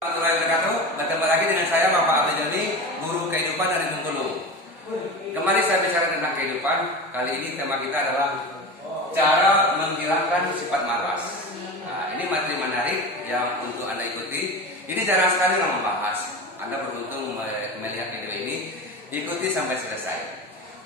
Warahmatullahi wabarakatuh. Bertemu lagi dengan saya Bapak Abdul Jani, guru kehidupan dari Bengkulu. Kemarin saya bicara tentang kehidupan. Kali ini tema kita adalah cara menghilangkan sifat malas. Nah, ini materi menarik yang untuk Anda ikuti. Ini jarang sekali orang membahas. Anda beruntung melihat video ini. Ikuti sampai selesai.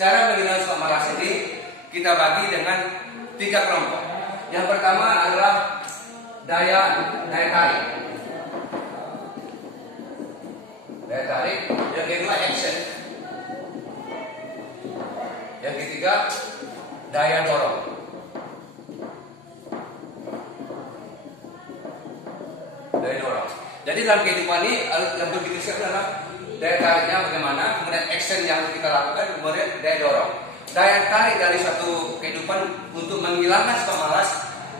Cara menghilangkan sifat malas ini kita bagi dengan 3 kelompok. Yang pertama adalah daya tarik. Daya tarik. Yang kedua action. Yang ketiga daya dorong. Daya dorong. Jadi dalam kehidupan ini yang begitu siap adalah daya tariknya bagaimana, kemudian action yang kita lakukan, kemudian daya dorong. Daya tarik dari suatu kehidupan untuk menghilangkan sifat malas.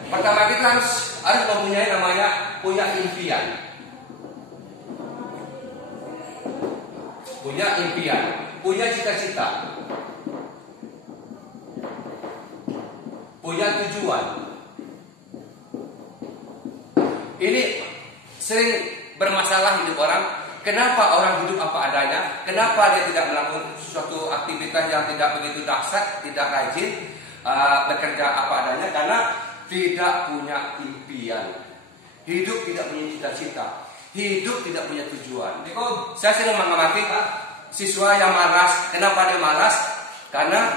Pertama kita harus mempunyai punya impian. Punya impian, punya cita-cita, punya tujuan. Ini sering bermasalah hidup orang. Kenapa orang hidup apa adanya? Kenapa dia tidak melakukan suatu aktivitas yang tidak begitu dahsyat, tidak rajin, bekerja apa adanya? Karena tidak punya impian. Hidup tidak punya cita-cita. Hidup tidak punya tujuan. Saya sering mengamati siswa yang malas. Kenapa dia malas? Karena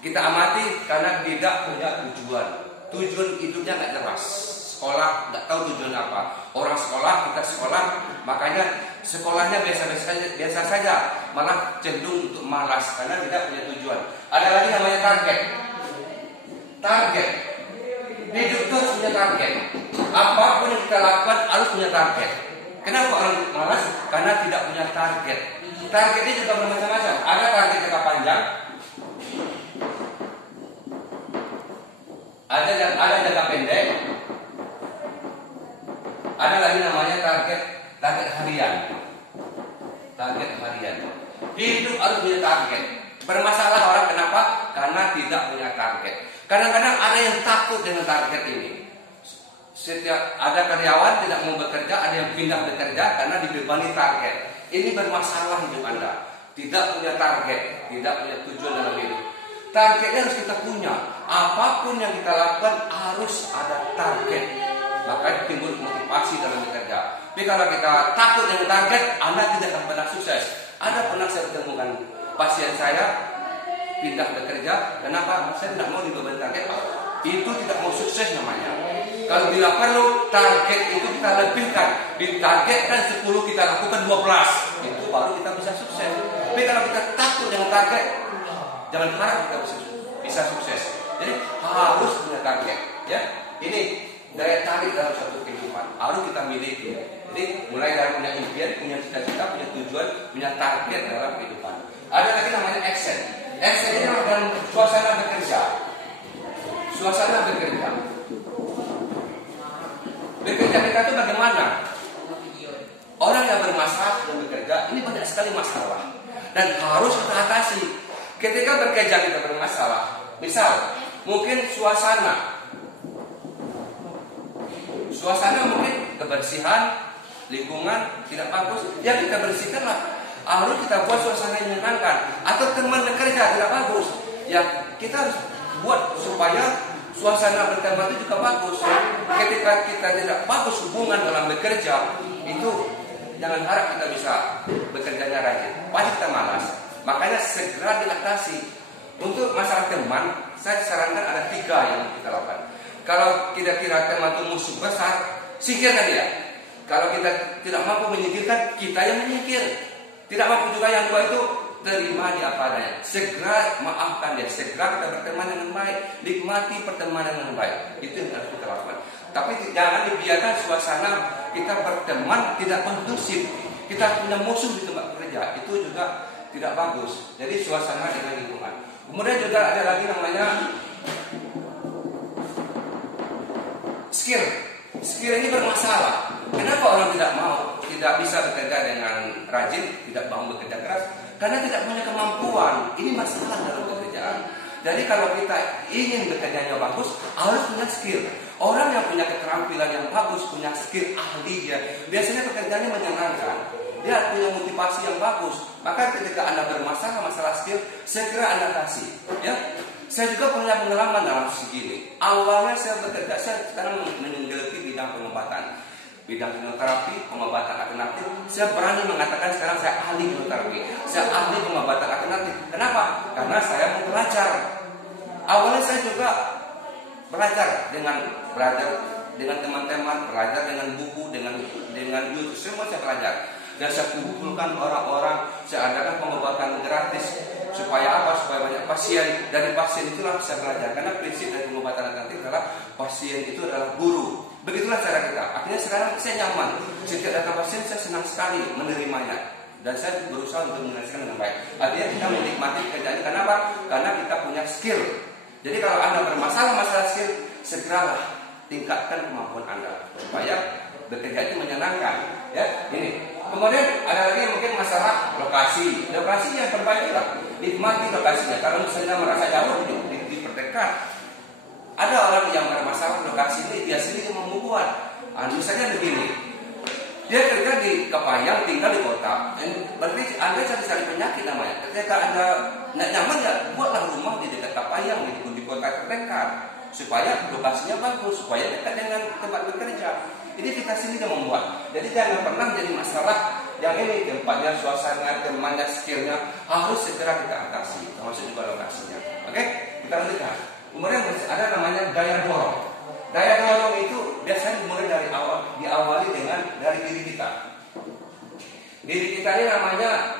kita amati karena tidak punya tujuan. Tujuan hidupnya nggak jelas. Sekolah nggak tahu tujuan apa. Orang sekolah, kita sekolah, makanya sekolahnya biasa saja, malah cenderung untuk malas karena tidak punya tujuan. Ada lagi namanya target. Target. Hidup itu harus punya target. Apapun yang kita lakukan harus punya target. Kenapa orang malas? Karena tidak punya target. Targetnya juga bermacam-macam. Ada target jangka panjang, ada jangka pendek, ada lagi namanya target harian. Target harian. Hidup harus punya target. Bermasalah orang kenapa? Karena tidak punya target. Kadang-kadang ada yang takut dengan target ini. Setiap ada karyawan tidak mau bekerja, ada yang pindah bekerja karena dibebani target. Ini bermasalah hidup Anda. Tidak punya target, tidak punya tujuan dalam hidup. Targetnya harus kita punya. Apapun yang kita lakukan harus ada target. Maka timbul motivasi dalam bekerja. Tapi kalau kita takut dengan target, Anda tidak akan pernah sukses. Ada pernah saya temukan pasien saya pindah bekerja. Kenapa? Saya tidak mau dibebani target, Pak. Itu tidak mau sukses namanya. Kalau bila perlu target itu kita lebihkan. Ditargetkan 10 kita lakukan 12. Itu baru kita bisa sukses. Tapi kalau kita takut dengan target, jangan harap kita bisa sukses. Jadi harus punya target. Ya, ini daya tarik dalam satu kehidupan harus kita miliki. Jadi mulai dari punya impian, punya cita-cita, punya tujuan, punya target dalam kehidupan. Ada lagi namanya action. Action ini dalam suasana bekerja. Suasana bekerja. Bekerja kita itu bagaimana? Orang yang bermasalah dan bekerja ini banyak sekali masalah dan harus kita atasi. Ketika bekerja kita bermasalah, misal mungkin suasana mungkin kebersihan, lingkungan tidak bagus, ya kita bersihkanlah. Harus kita buat suasana yang menyenangkan. Atau teman bekerja tidak bagus, ya kita harus buat supaya suasana berteman itu juga bagus. Ketika kita tidak bagus hubungan dalam bekerja, itu jangan harap kita bisa bekerjanya rajin. Pasti kita malas. Makanya segera diatasi. Untuk masalah teman, saya sarankan ada 3 yang kita lakukan. Kalau kira-kira teman itu musuh besar, singkirkan dia. Kalau kita tidak mampu menyingkirkan, kita yang menyingkir. Tidak mampu juga yang dua itu, terima dia apa adanya. Segera maafkan dia. Segera kita berteman dengan baik. Nikmati pertemanan dengan baik. Itu yang harus kita lakukan. Tapi jangan dibiarkan suasana kita berteman tidak kondusif. Kita punya musuh di tempat kerja. Itu juga tidak bagus. Jadi suasana dengan lingkungan. Kemudian juga ada lagi namanya skill. Skill ini bermasalah. Kenapa orang tidak bisa bekerja dengan rajin, tidak mau bekerja keras? Karena tidak punya kemampuan. Ini masalah dalam pekerjaan. Jadi kalau kita ingin bekerjanya bagus, harus punya skill. Orang yang punya keterampilan yang bagus, punya skill ahli dia, biasanya pekerjaannya menyenangkan. Dia punya motivasi yang bagus. Maka ketika Anda bermasalah masalah skill, saya kira Anda kasih. Ya, saya juga punya pengalaman dalam segini. Awalnya saya bekerja, saya sekarang menggeluti bidang pengobatan, bidang hipnoterapi, pengobatan alternatif. Saya berani mengatakan sekarang saya ahli hipnoterapi, saya ahli pengobatan alternatif. Kenapa? Karena saya mau belajar. Awalnya saya juga belajar dengan teman-teman, belajar dengan buku, dengan YouTube, semua saya belajar. Dan saya kumpulkan orang-orang, saya adakan pengobatan gratis. Supaya apa? Supaya banyak pasien. Dari pasien itulah saya belajar. Karena prinsip dari pengobatan alternatif adalah pasien itu adalah guru. Begitulah cara kita. Akhirnya sekarang saya nyaman. Setiap datang pasien saya senang sekali menerimanya. Dan saya berusaha untuk menyelesaikan dengan baik. Artinya kita menikmati pekerjaan. Kenapa? Karena kita punya skill. Jadi kalau Anda bermasalah masalah skill, segeralah tingkatkan kemampuan Anda supaya bekerja itu menyenangkan. Ya, ini. Kemudian ada lagi mungkin masalah lokasi. Lokasi yang perbaikilah, nikmati lokasinya. Kalau misalnya merasa jauh, diperdekat. Ada orang yang bermasalah lokasi ini biasanya dia membuat. Misalnya begini, dia kerja di Kepayang, tinggal di kota. Berarti Anda cari penyakit namanya. Ketika Anda nggak nyaman ya, buatlah rumah di dekat Kepayang, di kota terdekat, supaya lokasinya bagus, supaya dekat dengan tempat bekerja. Ini kita sini yang membuat. Jadi jangan pernah jadi masalah yang ini tempatnya, suasana, temannya, skillnya harus segera kita atasi, termasuk juga lokasinya. Oke, kita lanjutkan. Kemudian ada namanya daya dorong. Daya dorong itu biasanya dimulai dari awal, diawali dari diri kita. Diri kita ini namanya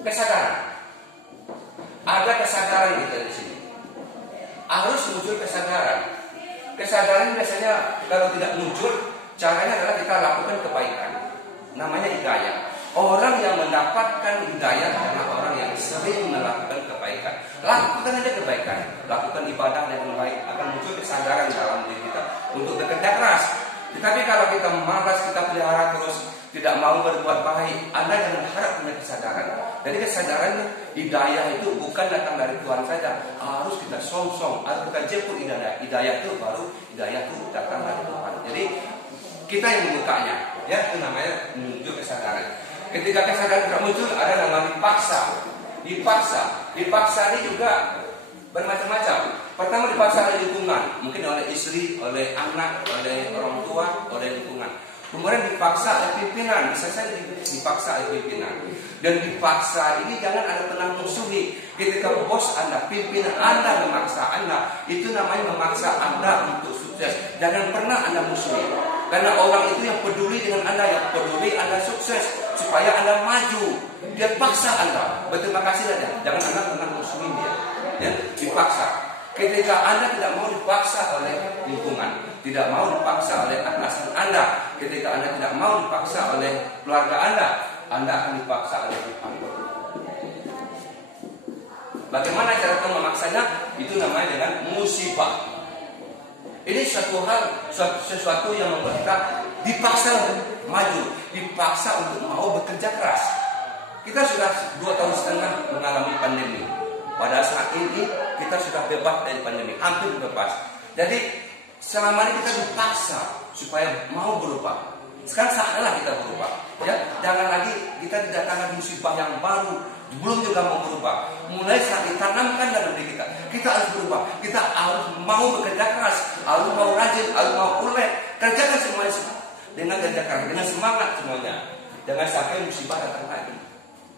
kesadaran. Ada kesadaran kita di sini. Harus muncul kesadaran. Kesadaran biasanya kalau tidak muncul, caranya adalah kita lakukan kebaikan. Namanya hidayah. Orang yang mendapatkan hidayah adalah orang yang sering melakukan kebaikan. Lakukan aja kebaikan, lakukan ibadah dengan baik, akan muncul kesadaran dalam diri kita untuk bekerja keras. Tetapi kalau kita malas, kita pelihara terus, tidak mau berbuat baik, Anda jangan harap punya kesadaran. Jadi kesadaran hidayah itu bukan datang dari Tuhan saja, harus kita song-song, harus kita jemput hidayah. Hidayah itu baru hidayah itu datang dari Tuhan. Jadi kita yang membukanya, ya itu namanya menuju kesadaran. Ketika kesadaran tidak muncul, ada nama dipaksa. Dipaksa ini juga bermacam-macam. Pertama dipaksa oleh lingkungan, mungkin oleh istri, oleh anak, oleh orang tua, oleh lingkungan. Kemudian dipaksa oleh pimpinan, bisa saja dipaksa oleh pimpinan. Dan dipaksa ini jangan Anda pernah musuhi. Ketika bos Anda, pimpinan Anda memaksa Anda, itu namanya memaksa Anda untuk sukses. Jangan pernah Anda musuhi. Karena orang itu yang peduli dengan Anda, yang peduli Anda sukses, supaya Anda maju. Dia paksa Anda. Berterima kasih saja. Jangan Anda pernah musuhin dia. Ya, dipaksa. Ketika Anda tidak mau dipaksa oleh lingkungan, tidak mau dipaksa oleh atasan Anda, ketika Anda tidak mau dipaksa oleh keluarga Anda akan dipaksa oleh Tuhan. Bagaimana cara Tuhan memaksanya? Itu namanya dengan musibah. Ini sesuatu yang membuat kita dipaksa untuk maju, dipaksa untuk mau bekerja keras. Kita sudah 2,5 tahun mengalami pandemi. Pada saat ini kita sudah bebas dari pandemi, hampir bebas. Jadi selama ini kita dipaksa supaya mau berubah. Sekarang saatnya kita berubah. Ya, jangan lagi kita didatangkan musibah yang baru, belum juga mau berubah. Mulai saat ditanamkan dalam diri kita harus berubah. Kita harus mau bekerja keras, harus mau rajin, harus mau ulet. Kerjakan semuanya dengan kerja keras, dengan semangat semuanya. Jangan sampai musibah datang lagi.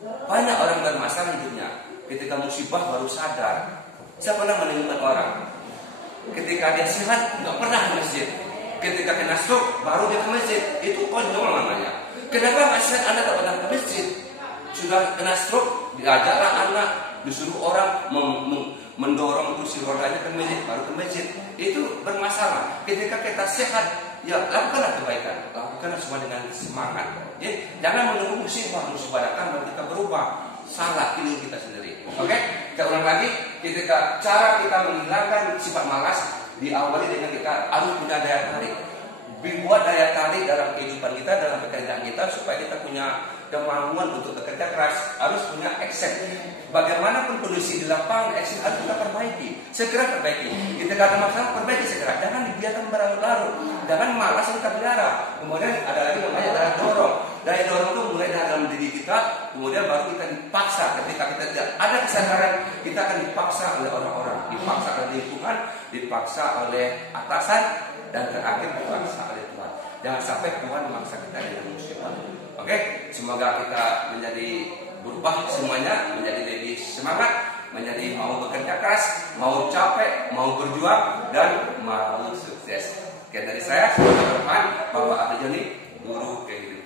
Banyak orang bermasalah hidupnya. Ketika musibah baru sadar. Saya pernah menemukan orang, ketika dia sehat nggak pernah ke masjid. Ketika kena stroke baru dia ke masjid. Itu konyol namanya. Kenapa nggak sehat Anda tak pernah ke masjid? Sudah kena stroke, diajaklah anak, disuruh orang mendorong kursi rodanya ke masjid, baru ke masjid. Itu bermasalah. Ketika kita sehat, ya lakukanlah kebaikan, lakukanlah semua dengan semangat. Ya, jangan menunggu musibah datang baru kita berubah. Salah pilih kita sendiri. Oke? Kita ulang lagi. Ketika cara kita menghilangkan sifat malas diawali dengan kita harus punya daya tarik. Buat daya tarik dalam kehidupan kita, dalam pekerjaan kita, supaya kita punya kemampuan untuk bekerja keras, harus punya action. Bagaimanapun kondisi di lapangan, action harus kita perbaiki, segera perbaiki. Kita ada masalah, perbaiki segera. Jangan dibiarkan berlarut-larut, jangan malas kita pelihara. Kemudian ada lagi namanya daya dorong. Daya dorong itu mulai dari dalam diri kita, kemudian baru kita dipaksa. Ketika kita tidak ada kesadaran, kita akan dipaksa oleh orang-orang, dipaksa oleh lingkungan, dipaksa oleh atasan, dan terakhir dipaksa oleh Tuhan. Jangan sampai Tuhan memaksa kita dengan musibah. Oke, semoga kita menjadi berubah semuanya, menjadi lebih semangat, menjadi mau bekerja keras, mau capek, mau berjuang, dan mau sukses. Oke, dari saya, Bapak Abdul Joni, guru kehidupan.